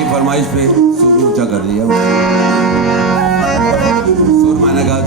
की फरमाइश पे सुर ऊंचा कर दिया। सुर मैंने गा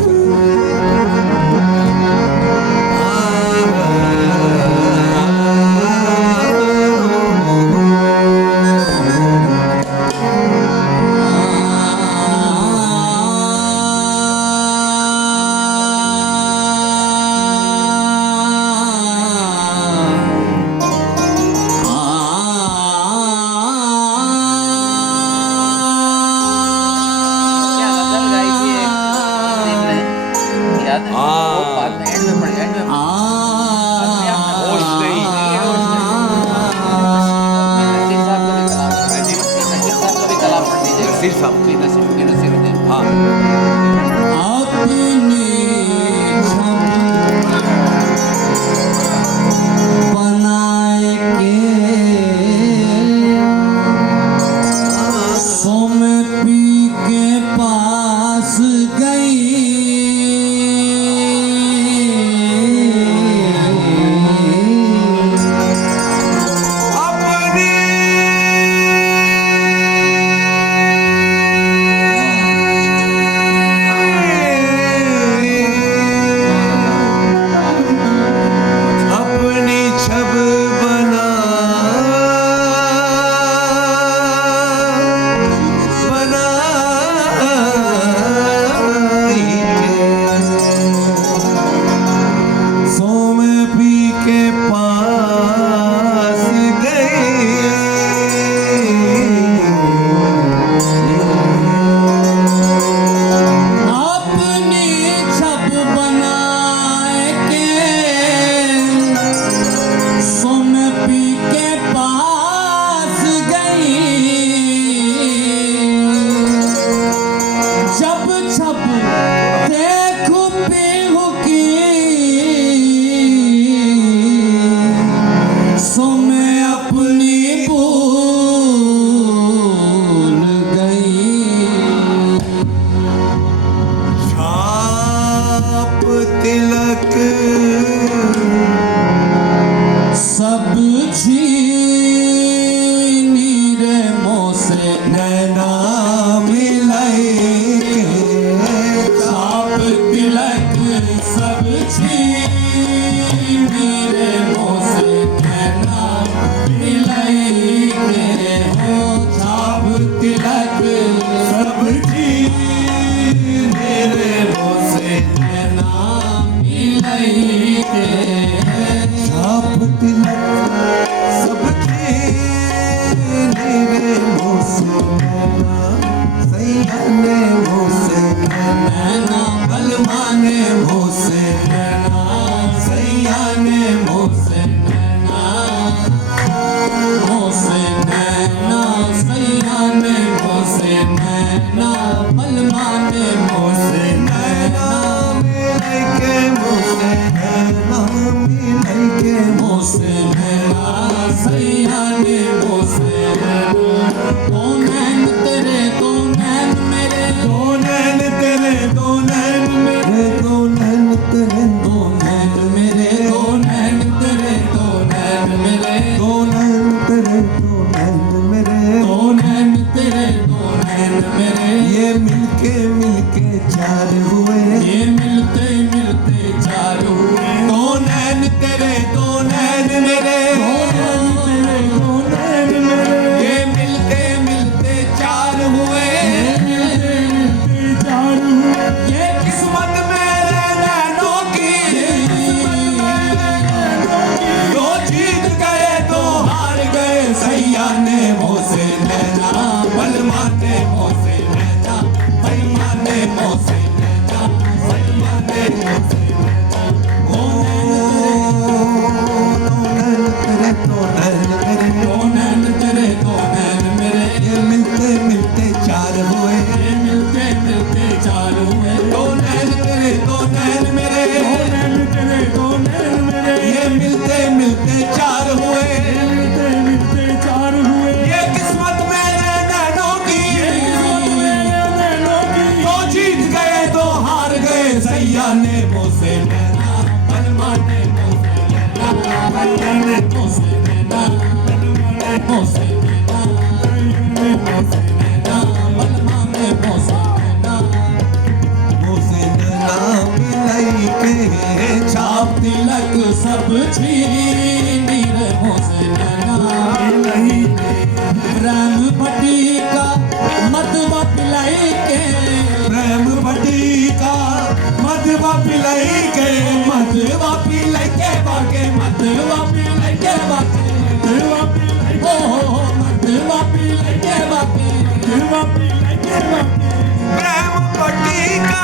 प्रेम पट्टिका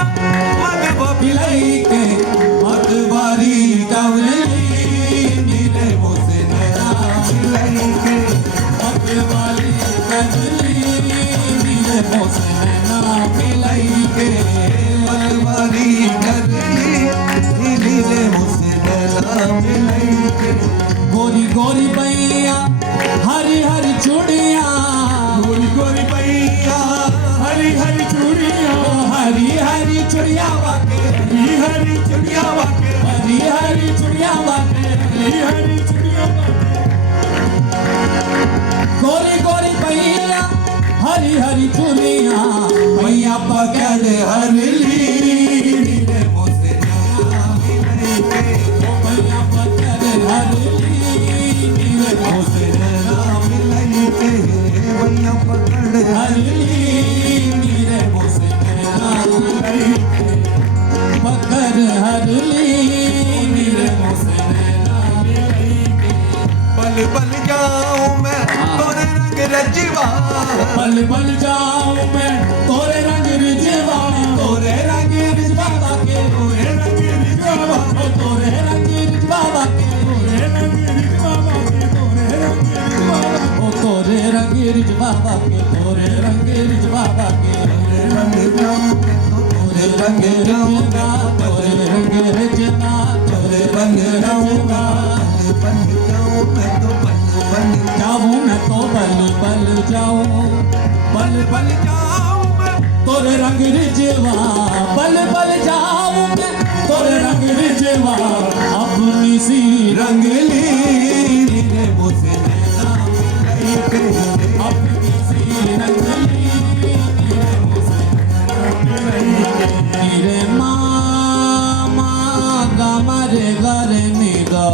मधुब पिलाई के मतवारी कवली नीले मोसे नैना पिलाई के मतवारी कवली नीले मोसे नैना पिलाई के मतवारी करली नीले मुझसे नैना मिलाई के गोरी गोरी बैया हरी हरी चूड़िया गोरी गोरी पैया हरी हरी चूड़िया हरी हरी चूड़िया वाके हरी हरी चुड़िया वाके हरी हरी चूड़िया वाके हरी हरी चुड़िया गोरी गोरी बैया हरी हरी चूड़िया भैया पकड़ हरली नीले मुझसे नैना मिलाई के भैया पकड़ हरली नीले मुझसे नैना मिलाई के भैया पकड़ हरली नीले मोसे नैना पकड़ हरली नीले मोसे नैना पल पल जाऊं मैं तोरे रंग रजवा पल पल जाऊं मैं तोरे रंग रिजवा तोरे रंग रिजवा के तोरे रंग रिजवा तोरे रंग रिजवा के तोरे रंग रिजवा तोरे रंग रिजवा ओ तोरे रंग रिजवा के तोरे रंग रिजवा के रंग जाऊं तोरे रंग जाऊं तोरे रंग रिजना तोरे बन जाऊंगा बन जाऊं मैं तो बन जाऊं मैं तो बल बल जाऊं बल बल जाऊं मैं तोरे रंग रिजवा बल बल जाऊं मैं तोरे रंग रिजवा अपनी सी रंगली नीले मुझसे नैना मिलाई के अपनी सी रंगली रे मामा गमरे गरे निगा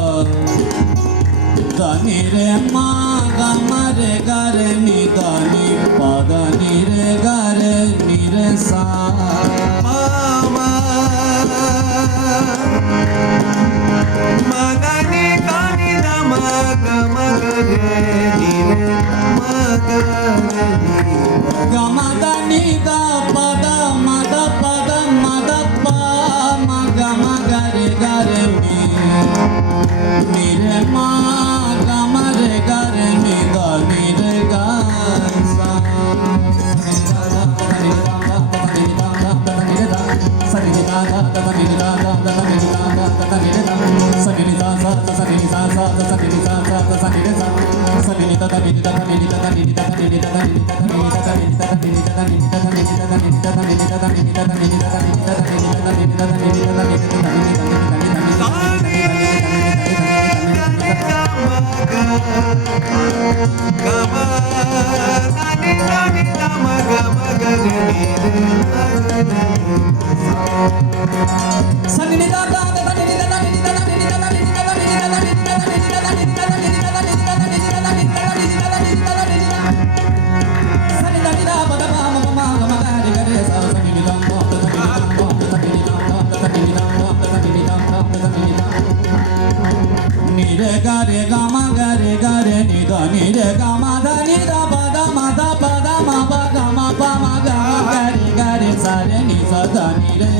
गनी रे मा गमरे गरे निगा नि पगनी रे गरे निरे सा मामा मगनी गानी नमक मगरे नीले मगरे गमदनी गा पद मद पद मद प मग मगरे गरे मी रे मा गमरे गरे निगा निरे गा सा Nire gare gama gare gare ni da nire gama da ni da ba da ma da ba da ma ba ga ma pa ma ga gare gare sare ni sa da ni re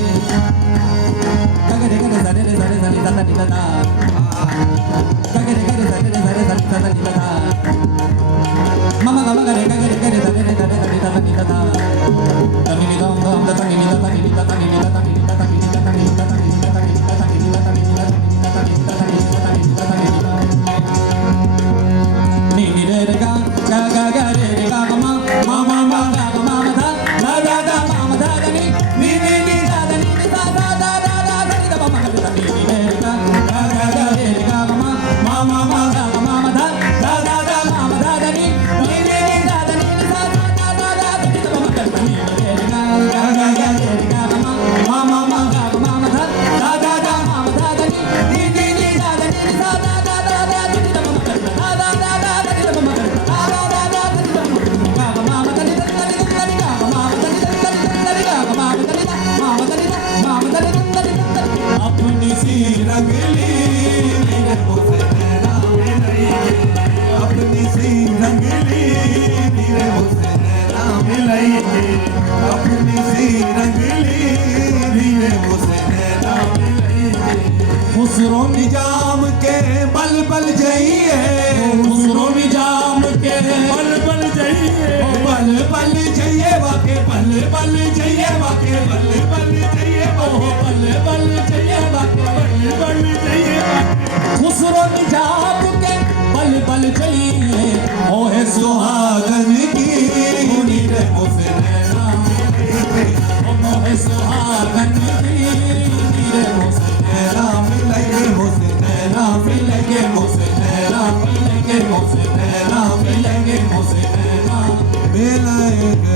gare gare sare re sare sare da da ni da da gare gare sare re sare sare da da ni da da mama gama gare gare gare sare re sare sare da da ni da da da ni da da ni da da ni da da ni da da ni da da ni da da ni da da ni da da ni da da ni da da ni da da ni ni re re ga ga ga ga re re ga ma ma ma ma ga ga ma ma da da da da ma ma da da ni ni ni ni da da ni ni da da da da da da ni da ma ma da ni ni re re ga ga ga ga re re ga ma ma ma ma ga ga ma ma da da अपनी सी रंगली relay मुझसे नैना मिलेंगे खुसरो निजाम के बल बल जाइए खुसरो निजाम के बल बल जाइए बल बल जाइए वाके बल बल जाइए वाके बल बल जाइए वाके बल बल चाहिए बाके बल बल जाइए खुसरो निजाम के बल बल चाहिए ओ है सुहागन की नीरे मुझसे नैना मिलेंगे है सुहागन की नीरे मुझसे नैना मिलेंगे मुझसे नैना मिलेंगे मुझसे नैना मिलेंगे मुझसे नैना मिलेंगे मुझसे नैना मिलेंगे